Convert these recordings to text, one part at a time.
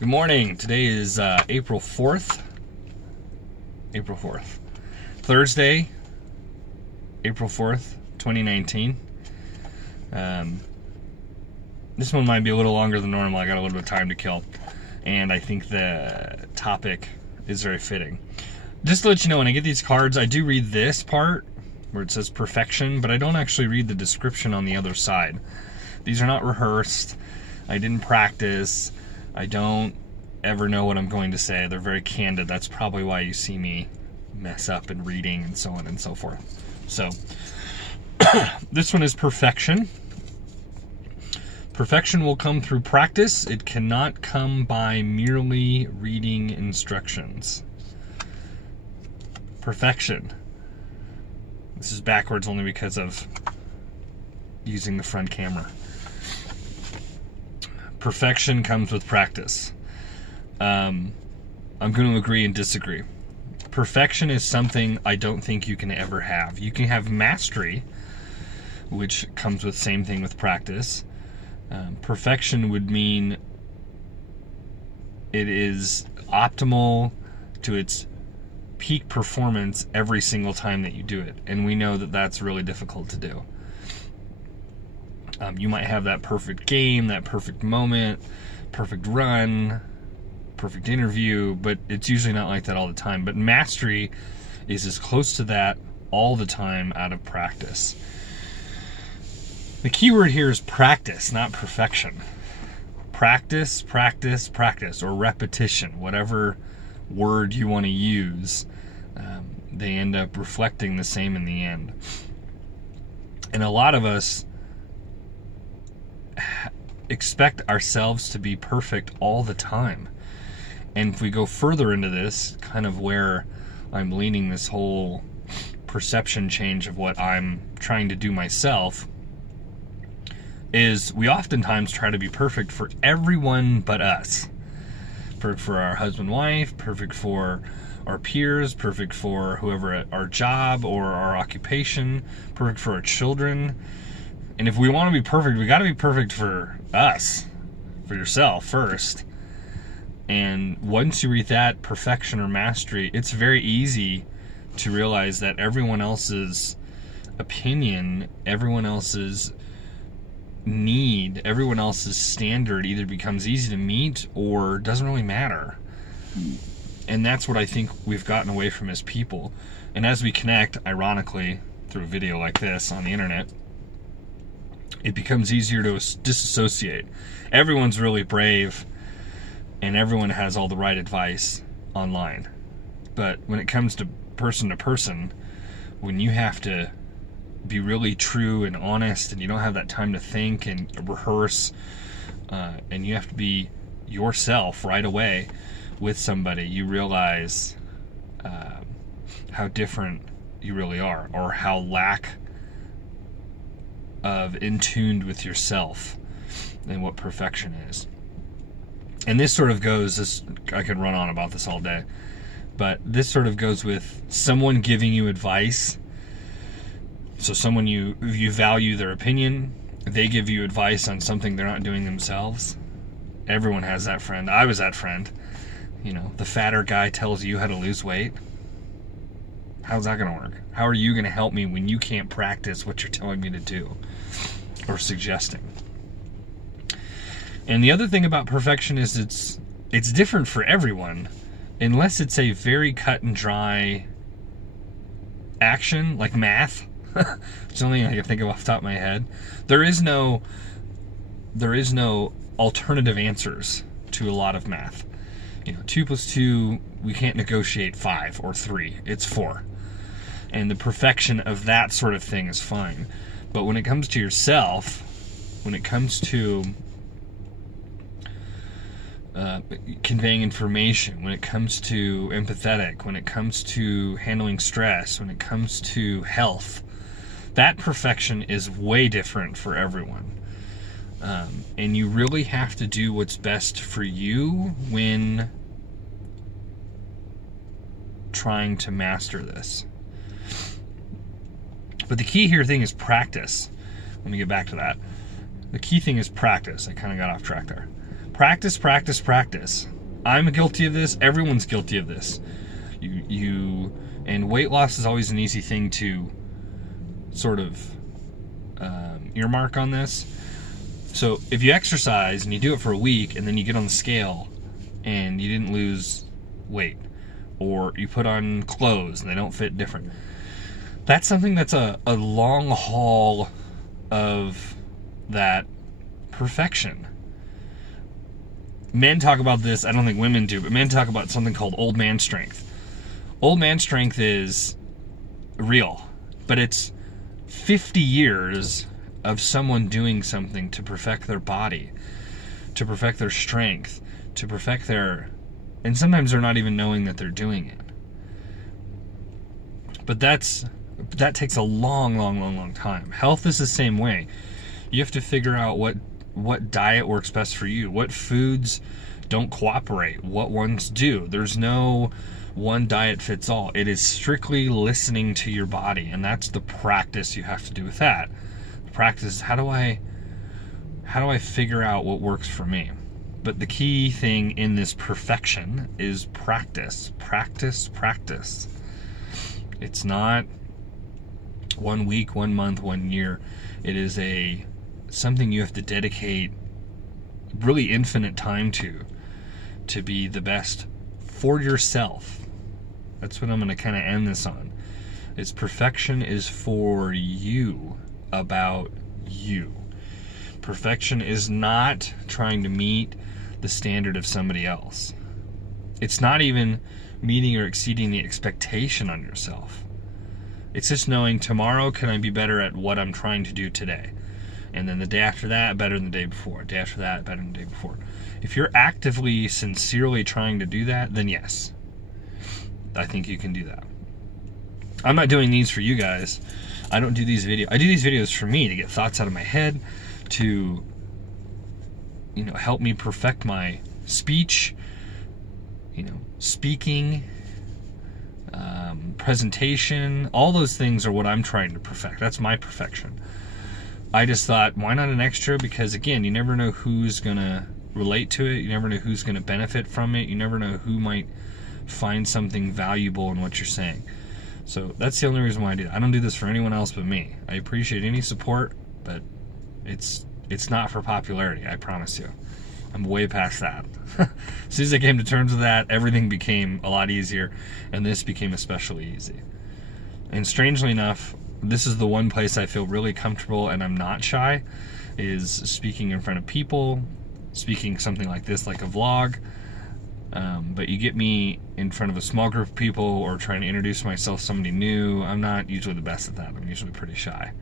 Good morning. Today is April 4th. Thursday, April 4th, 2019. This one might be a little longer than normal. I got a little bit of time to kill. And I think the topic is very fitting. Just to let you know, when I get these cards, I do read this part where it says perfection, but I don't actually read the description on the other side. These are not rehearsed. I didn't practice. I don't ever know what I'm going to say. They're very candid. That's probably why you see me mess up in reading and so on and so forth. So, this one is perfection. Perfection will come through practice. It cannot come by merely reading instructions. Perfection. This is backwards only because of using the front camera. Perfection comes with practice. I'm going to agree and disagree. Perfection is something I don't think you can ever have. You can have mastery, which comes with same thing with practice. Perfection would mean it is optimal to its peak performance every single time that you do it. And we know that that's really difficult to do. You might have that perfect game, that perfect moment, perfect run, perfect interview, but it's usually not like that all the time. But mastery is as close to that all the time out of practice. The key word here is practice, not perfection. Practice, practice, practice, or repetition, whatever word you want to use. They end up reflecting the same in the end. And a lot of us expect ourselves to be perfect all the time. And if we go further into this, kind of where I'm leaning this whole perception change of what I'm trying to do myself, is we oftentimes try to be perfect for everyone but us. Perfect for our husband, wife, perfect for our peers, perfect for whoever at our job or our occupation, perfect for our children. And if we want to be perfect, we got to be perfect for us, for yourself first. And once you reach that perfection or mastery, it's very easy to realize that everyone else's opinion, everyone else's need, everyone else's standard either becomes easy to meet or doesn't really matter. And that's what I think we've gotten away from as people. And as we connect, ironically, through a video like this on the internet, it becomes easier to disassociate. Everyone's really brave and everyone has all the right advice online. But when it comes to person, when you have to be really true and honest and you don't have that time to think and rehearse, and you have to be yourself right away with somebody, you realize how different you really are, or how lack of in tuned with yourself and what perfection is. And this sort of goes, I could run on about this all day, but this sort of goes with someone giving you advice. So someone you value their opinion, they give you advice on something they're not doing themselves. Everyone has that friend. I was that friend. You know, the fatter guy tells you how to lose weight. How's that going to work? How are you going to help me when you can't practice what you're telling me to do or suggesting? And the other thing about perfection is it's different for everyone, unless it's a very cut and dry action, like math. It's the only thing I can think of off the top of my head. There is no alternative answers to a lot of math. You know, 2 + 2, we can't negotiate 5 or 3. It's 4. And the perfection of that sort of thing is fine. But when it comes to yourself, when it comes to conveying information, when it comes to empathetic, when it comes to handling stress, when it comes to health, that perfection is way different for everyone. And you really have to do what's best for you when trying to master this. But the key here thing is practice. Let me get back to that. The key thing is practice. I kind of got off track there. Practice, practice, practice. I'm guilty of this. Everyone's guilty of this. And weight loss is always an easy thing to sort of earmark on this. So if you exercise and you do it for a week and then you get on the scale and you didn't lose weight, or you put on clothes and they don't fit different, that's something that's a long haul of that perfection. Men talk about this, I don't think women do, but men talk about something called old man strength. Old man strength is real, but it's 50 years of someone doing something to perfect their body, to perfect their strength, to perfect their... And sometimes they're not even knowing that they're doing it. But that takes a long time. Health is the same way. You have to figure out what diet works best for you, what foods don't cooperate, what ones do. There's no one diet fits all. It is strictly listening to your body, and that's the practice you have to do with that. The practice is how do I figure out what works for me? But the key thing in this perfection is practice. Practice, practice. It's not 1 week, 1 month, 1 year. It is something you have to dedicate really infinite time to be the best for yourself. That's what I'm going to kind of end this on. Is perfection is for you, about you. Perfection is not trying to meet the standard of somebody else. It's not even meeting or exceeding the expectation on yourself. It's just knowing tomorrow can I be better at what I'm trying to do today. And then the day after that, better than the day before. Day after that, better than the day before. If you're actively, sincerely trying to do that, then yes, I think you can do that. I'm not doing these for you guys. I don't do these videos. I do these videos for me to get thoughts out of my head, to, help me perfect my speech, speaking, presentation. All those things are what I'm trying to perfect. That's my perfection. I just thought, why not an extra? Because again, you never know who's gonna relate to it. You never know who's gonna benefit from it. You never know who might find something valuable in what you're saying. So that's the only reason why I do it. I don't do this for anyone else but me. I appreciate any support, but it's not for popularity, I promise you. I'm way past that. As soon as I came to terms with that, everything became a lot easier, and this became especially easy. And strangely enough, this is the one place I feel really comfortable and I'm not shy, is speaking in front of people, speaking something like this, like a vlog. But you get me in front of a small group of people or trying to introduce myself to somebody new, I'm not usually the best at that. I'm usually pretty shy.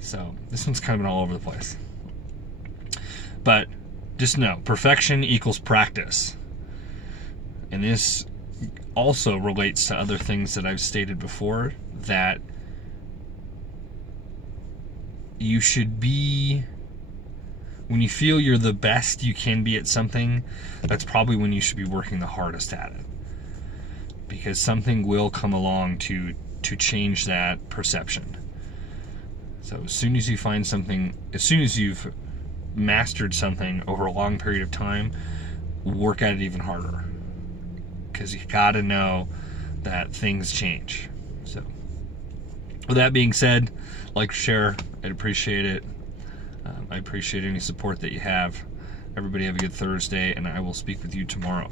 So this one's kind of been all over the place. But just know, perfection equals practice. And this also relates to other things that I've stated before, that you should be, when you feel you're the best you can be at something, that's probably when you should be working the hardest at it. Because something will come along to change that perception. So as soon as you find something, as soon as you've mastered something over a long period of time, work at it even harder. Because you gotta know that things change. So with that being said, like, share, I'd appreciate it. I appreciate any support that you have. Everybody have a good Thursday, and I will speak with you tomorrow.